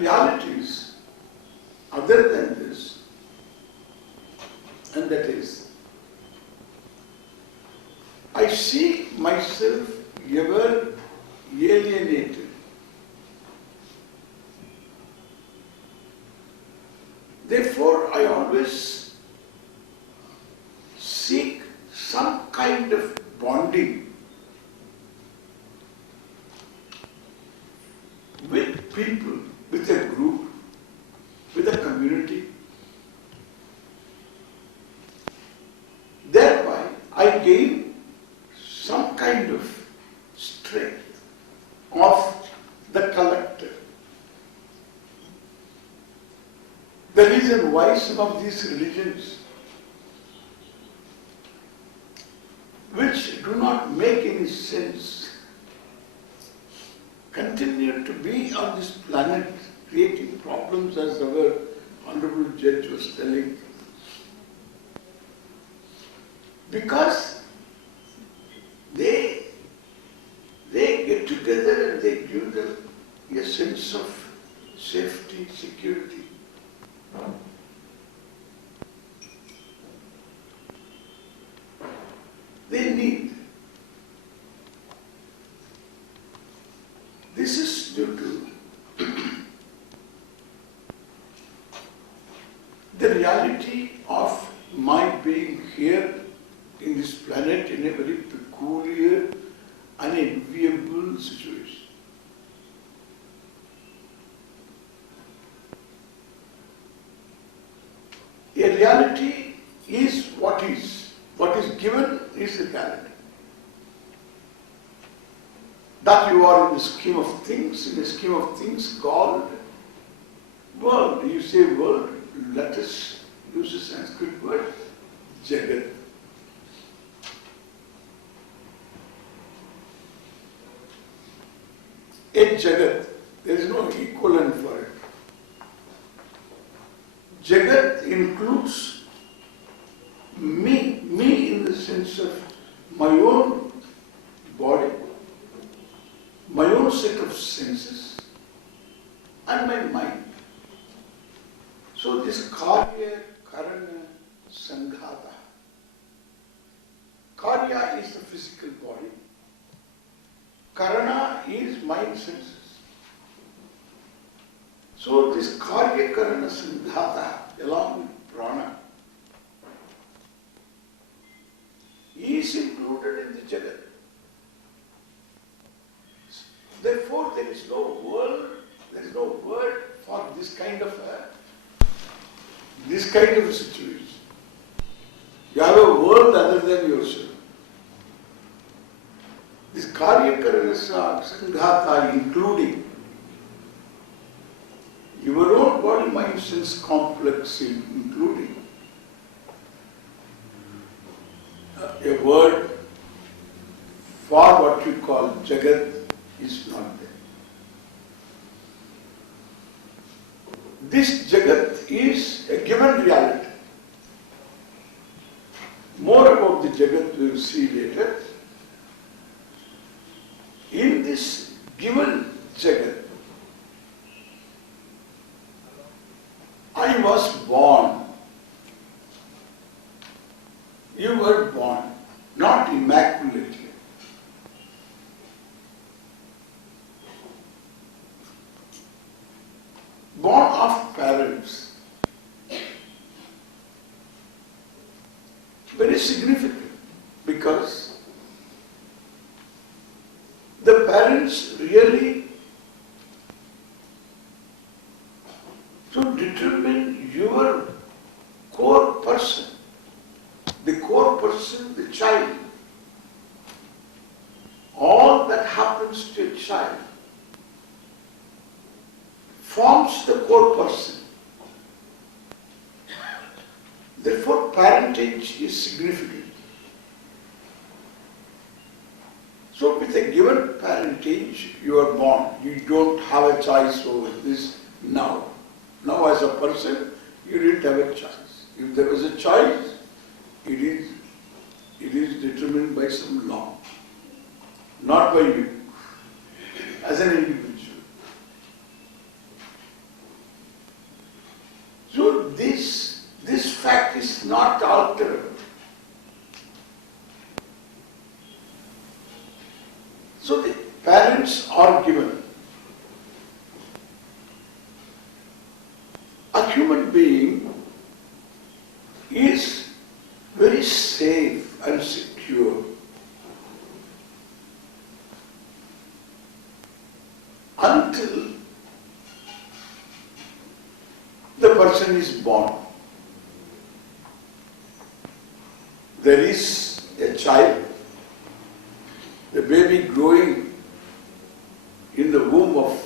realities other than this, and that is, I see myself ever alienated. Therefore, I always seek some kind of bonding with people, with a group, with a community. Thereby, I gain some kind of strength of the collective. The reason why some of these religions, which do not make any sense, continue to be on this planet creating problems, as our Honorable Judge was telling, because they get together and they give them a sense of safety, security. They need. This is due to the reality of my being here in this planet in a very peculiar, unenviable situation. A reality is what is. What is given is a reality. That you are in the scheme of things called world. You say world, let us use a Sanskrit word, Jagat. A Jagat, there is no equivalent for it. Jagat includes me in the sense of my own body, my own set of senses, and my mind. So this Karya, Karana, Sanghata. Karya is the physical body. Karana is mind senses. So this Karya, Karana, Sanghata, along with Prana, is included in the Jagat. Therefore, there is no word for this kind of a situation. You have a world other than yourself. This Karya, Karana, Sanghata, including your own body, mind, sense complex, including a word for what you call Jagat is not there. This Jagat is a given reality. More about the Jagat we will see later. In this given Jagat, I was born. You were born, not immaculately. Born of parents. Very significant, because the parents really to determine your core person. The core person, the child. All that happens to a child forms the core person. Therefore, parentage is significant. So, with a given parentage, you are born. You don't have a choice over this now. Now, as a person, you didn't have a choice. If there was a choice, it is determined by some law, not by you, as an individual. So this fact is not alterable. So the parents are given. A human being is very safe and secure until the person is born. There is a child, the baby growing in the womb of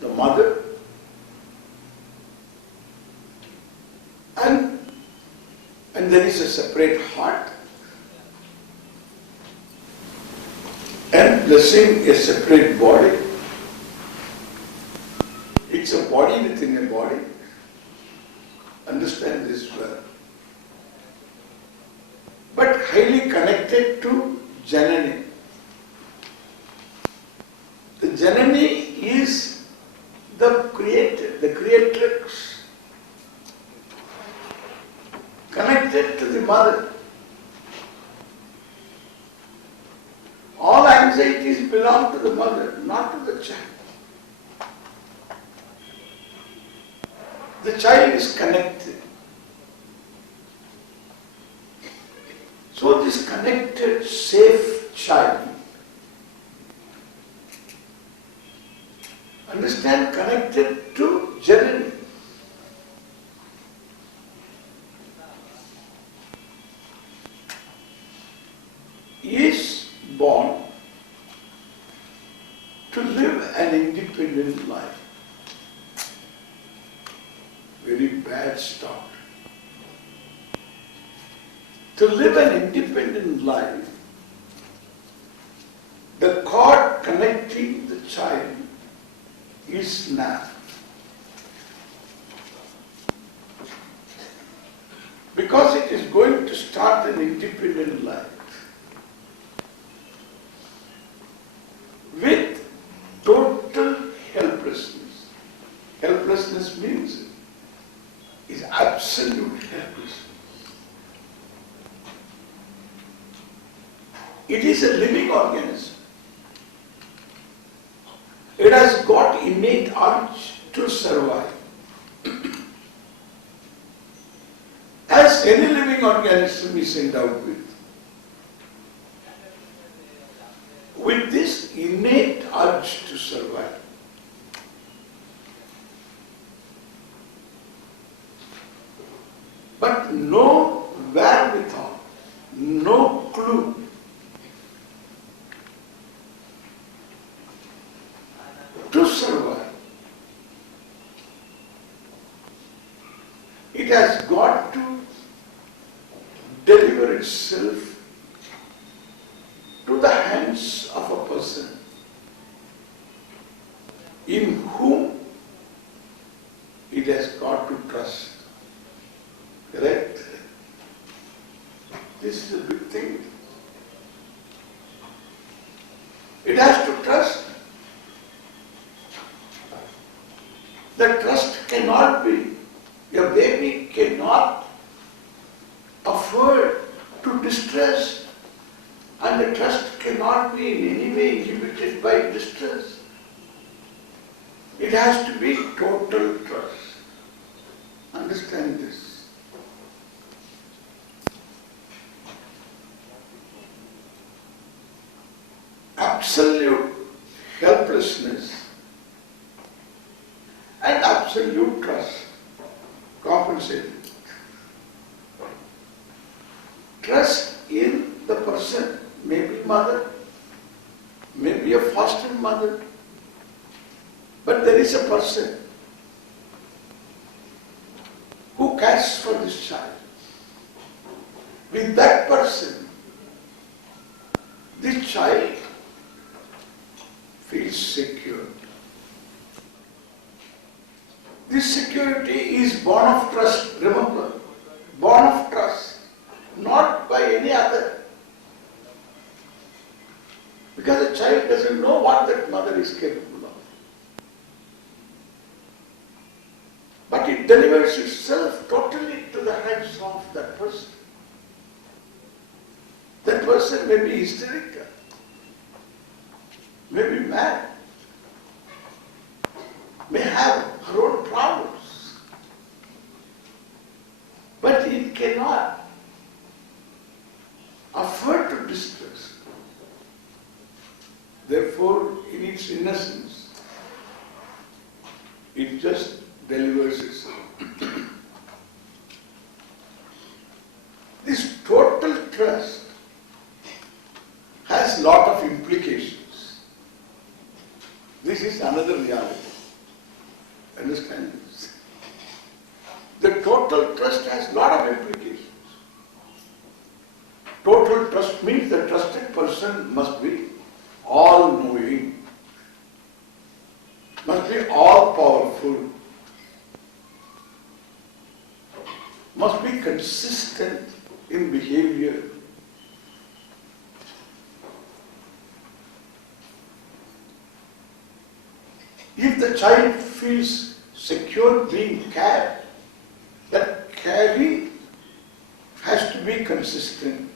the mother, and there is a separate heart, and blessing a separate body. It's a body within a body. Understand this well. But highly connected to Janani. The Janani is the creator, the creatrix, connected to the mother. All anxieties belong to the mother, not to the child. The child is connected. So this connected, safe child, understand, connected to Janani. Is born to live an independent life. Very bad start. To live an independent life, the cord connecting the child is snapped. Because it is going to start an independent life with total helplessness. Helplessness means is absolute helplessness. It is a living organism. It has got innate urge to survive. As any living organism is endowed with this innate urge to survive. But no wherewithal, no clue to survive. It has got to deliver itself to the hands of a person in whom it has got to trust. Correct? This is a big thing. It has to trust. The trust cannot be, your baby cannot afford to distress, and the trust cannot be in any way inhibited by distress. It has to be total trust. Understand this. Absolute helplessness and absolute trust compensated. Trust in the person, maybe mother, maybe a foster mother, but there is a person who cares for this child. With that person, this child feels secure. This security is born of trust, remember, born of trust, not by any other. Because the child doesn't know what that mother is capable of. But it delivers itself totally to the hands of that person. That person may be hysterical, may be mad, may have her own problems, but he cannot afford to distress. Therefore, in its innocence, it just delivers itself. This total trust has lot of implications. This is another reality. Understand this? The total trust has lot of implications. Total trust means the trusted person must be all-knowing, must be all-powerful, must be consistent in behavior. If the child feels secure being cared, that caring has to be consistent.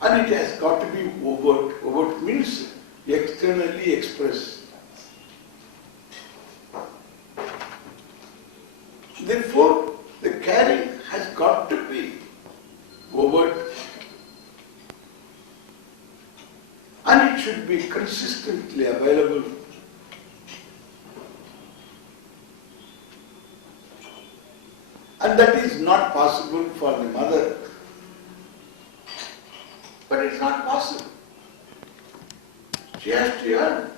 And it has got to be overt. Overt means externally expressed. Therefore, the caring has got to be overt. And it should be consistently available. And that is not possible for the mother. But it's not possible. She has to earn.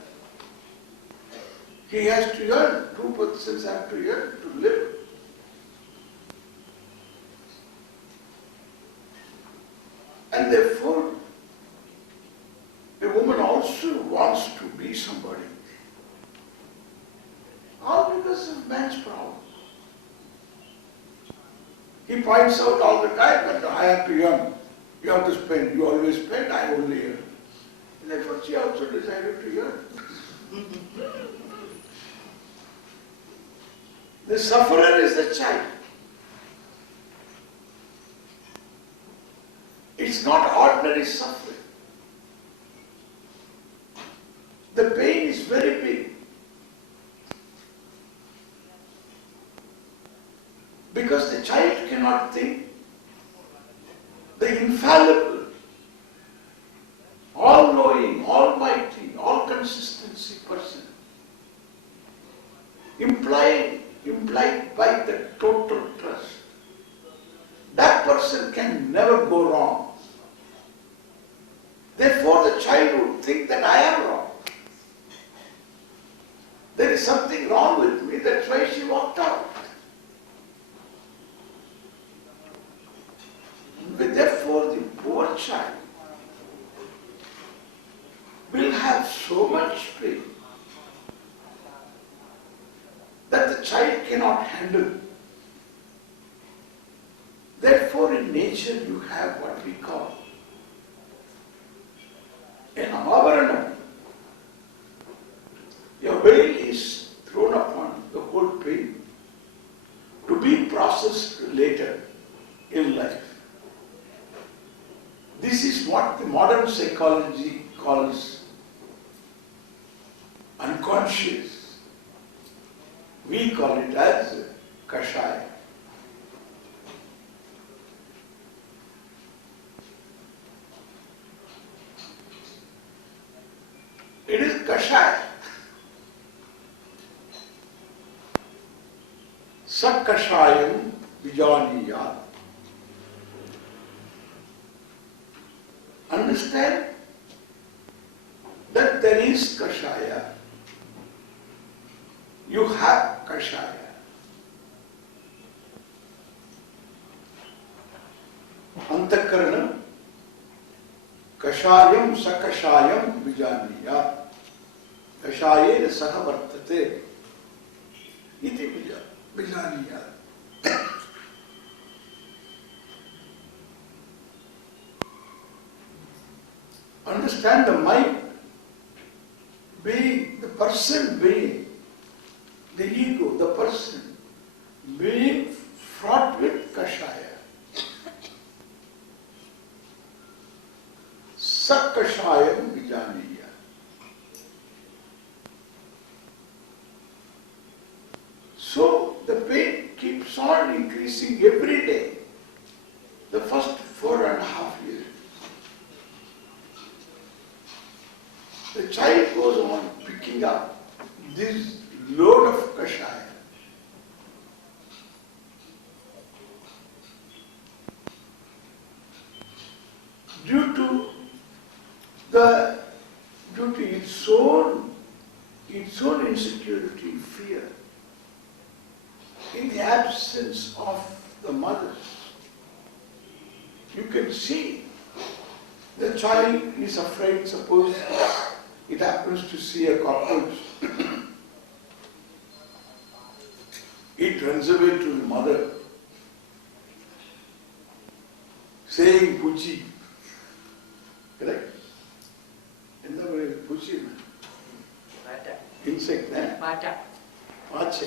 He has to earn. Two persons have to earn to live. And therefore, a woman also wants to be somebody. All because of man's problem. He points out all the time that I have to earn. You have to spend. You always spend, I only earn. Therefore, she also decided to earn. The sufferer is the child. It's not ordinary suffering. The pain is very big. Because the child cannot think. The infallible, all-knowing, almighty, all-consistency person, implied by the total trust. That person can never go wrong. Therefore, the child would think that I am wrong. There is something wrong with me, that's why she walked out. Therefore, the poor child will have so much pain that the child cannot handle. Therefore, in nature you have what we call an avaranam. A veil is thrown upon the whole pain to be processed later in life. This is what the modern psychology calls unconscious. We call it as kashaya. It is kashaya. Sakashayam vijaniyat. Understand that there is kashaya. You have kashaya. Antakaranam kashayam sakashayam vijaniyat. Kashayena saha vartate iti vijaniyat. Understand the mind being, the person being, the ego, the person being fraught with kashaya. Sakashayam vijaniya. So the pain keeps on increasing every day. The first 4.5 years. The child goes on picking up this load of kashaya. Due to its own insecurity, fear, in the absence of the mothers, you can see the child is afraid. Suppose it happens to see a cockroach. It runs away to the mother, saying Puchi. Correct? In the way Puchi, insect, eh? Pache. Pacha.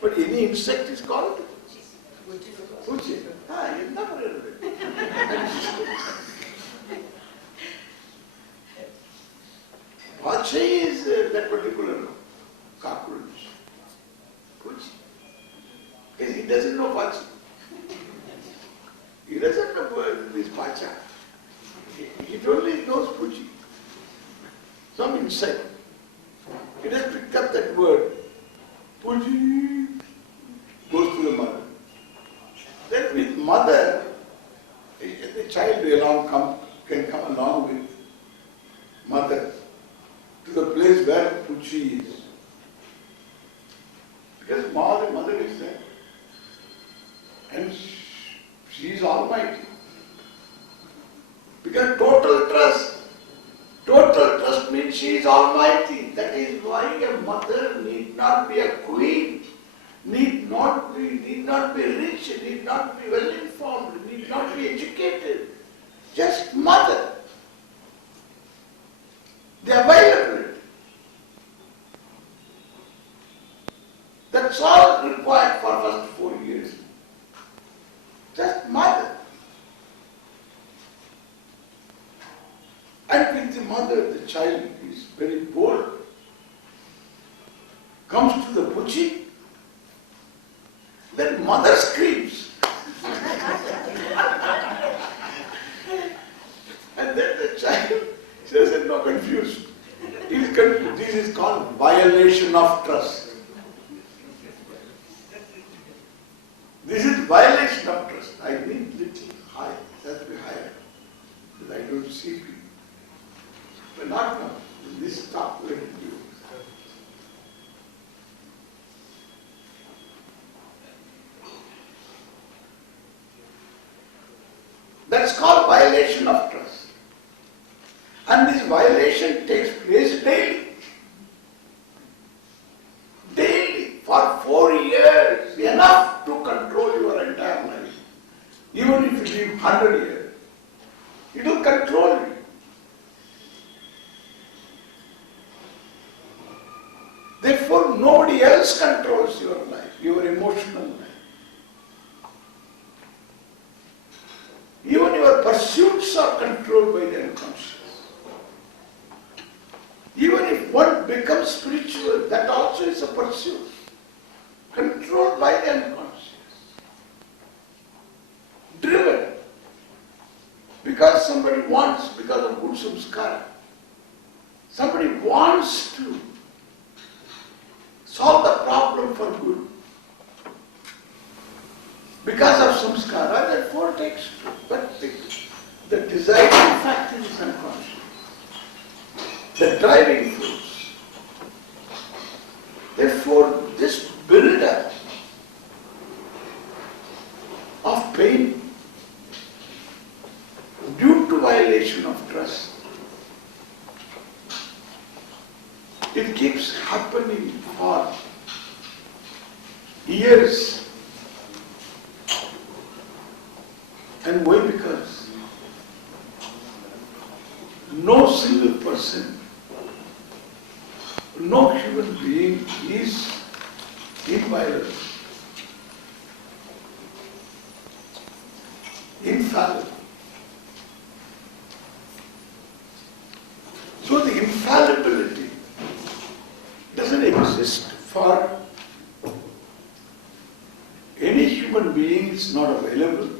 But any insect is called Puchi. You've never heard of it. Pache is that particular cockroach. Puchi. He doesn't know Pachi. He doesn't know this Pacha. He only knows Puchi. Some insect. It has picked up that word. Puchi goes to the mother. Then with mother, the child can come along with mother to the place where Puchi is. Because mother is there. And she is almighty. Because total trust means she is almighty. That is why a mother need not be a queen, need not be rich, need not be well informed, need not be educated. Just mother. The availability. That's all required for first 4 years. Just mother. And with the mother, the child is very bold. Comes to the Puchi, then mother screams. And then the child says, no, confused. This is called violation of trust. This is violation of trust. I need little high. It has to be higher. Because I don't see people. But not now. This talk will do. That's called violation of trust. And this violation takes place daily. Daily, for 4 years, enough to control your entire life. Even if you live 100 years, it will control you. Therefore, nobody else controls your life, your emotional life. Even your pursuits are controlled by the unconscious. Even if one becomes spiritual, that also is a pursuit, controlled by the unconscious. Driven. Because somebody wants, because of good samskara, somebody wants to solve the problem for good. Because of samskara, therefore takes to. But the deciding factor is unconscious. The driving force. Therefore, this buildup of pain due to violation of trust, it keeps happening for years. And why? Because no single person No human being is inviolable, infallible. So the infallibility doesn't exist for any human being. Is not available.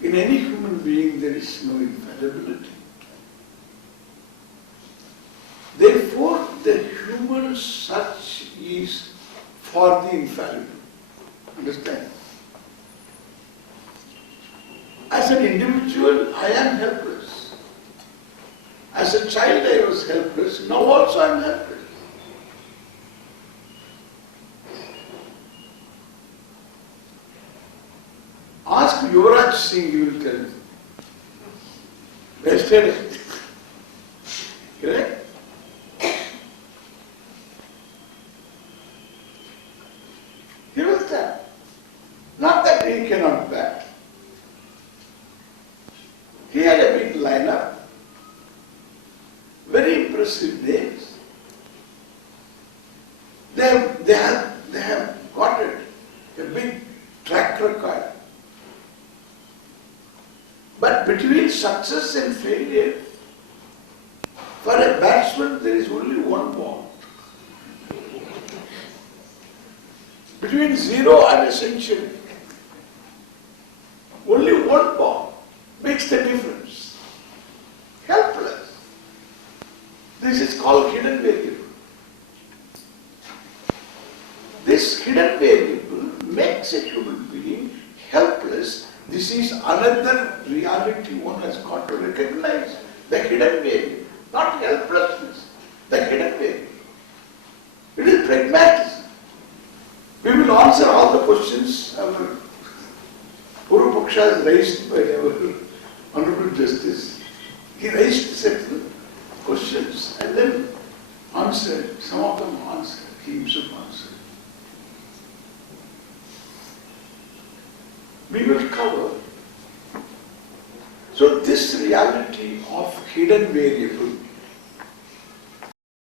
In any human being there is no infallibility. Therefore the human search is for the infallible. Understand? As an individual I am helpless. As a child I was helpless, now also I am helpless. Ask Yuvraj Singh, he will tell you. Yesterday. Correct? He will tell. Not that he cannot bat. He had a big lineup, very impressive names. They have got it, a big track record. But between success and failure, for a batsman there is only one ball. Between 0 and a century, only one ball makes the difference. Helpless. This is called hidden variable. This hidden variable makes a human being helpless. This is another reality one has got to recognize. The hidden variable, not helplessness, the hidden variable. It is pragmatism. We will answer all the questions our Puru Paksha is raised by our Honorable Justice. He raised certain questions and then answered, some of them answered, he himself answered. We will cover. So this reality of hidden variable